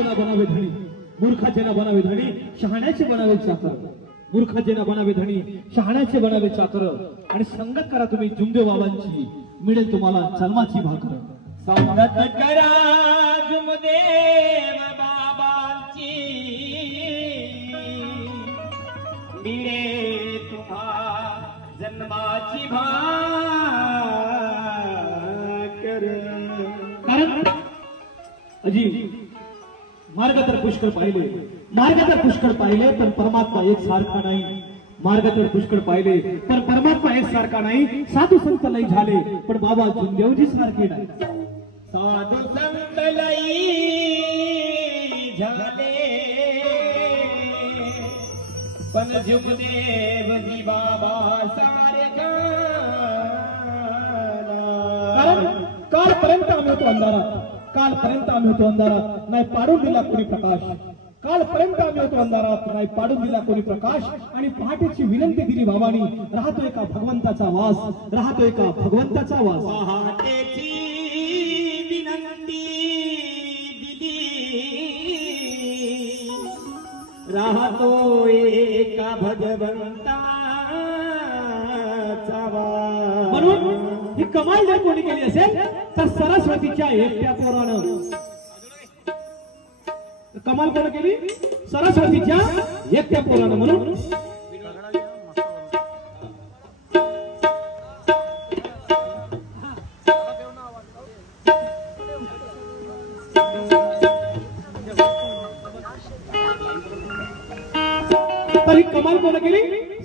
शहाण्याचे ना बनावे धणी, मूर्खाचे ना बनावे धणी, शहाण्याचे बनावे चाकर. मूर्खाचे ना बनावे धणी, शहाण्याचे बनावे चाकर. आणि संगत करा तुम्ही जुमदेव बाबांची, मिळेल तुम्हाला जन्माची भाकर. संगत करा जुमदेव बाबांची, मिळे तुम्हा जन्माची भाकर. कारण अजी मार्ग तर पुष्कळ पाहिले, मार्ग तर पुष्कळ पाहिले, पण परमात्मा एक सारखा नाही. मार्ग तर पुष्कळ पाहिले पण परमात्मा एक सारखा नाही. साधू संत लई झाले पण बाबा जुमदेवजी सारखे नाही. साधू संत लई झाले पण जुमदेवजी बाबा सारखा. कारण कालपर्यंत आम्ही होतो अंधारात, कालपर्यंत आम्ही होतो अंधारात, नाही पाडून दिला कोणी प्रकाश. कालपर्यंत आम्ही होतो अंधारात, नाही पाडून दिला कोणी प्रकाश. आणि पहाटेची विनंती दिली बाबांनी, राहतोय का भगवंताचा वास, राहतोय का भगवंताचा वास. पहाटेची विनंती दिली, राहतोय का भगवंताचा वास. म्हणून ही कमाल जर कोणी केली असेल तर सरस्वतीच्या एकट्या पोरानं. कमाल कोण केली? सरस्वतीच्या एकट्या पोरानं. म्हणून तर ही कमाल कोण केली?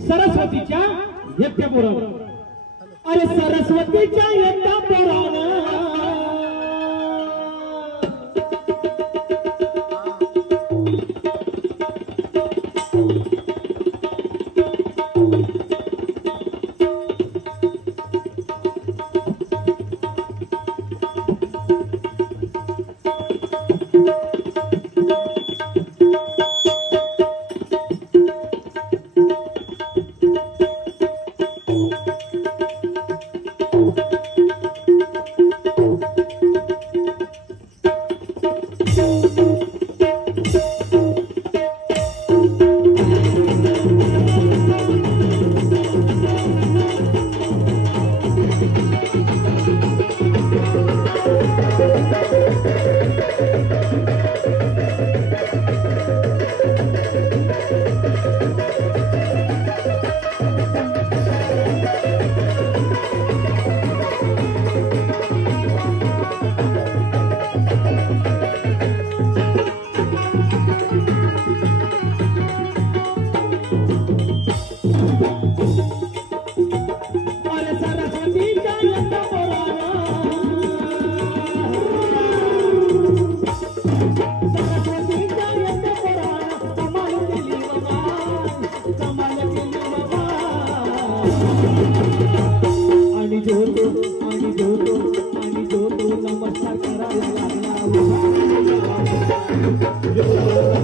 सरस्वतीच्या एकट्या पोरानं. अरे सरस्वतीच्या एकट्या पोरानं नमस्कार करायला लागला.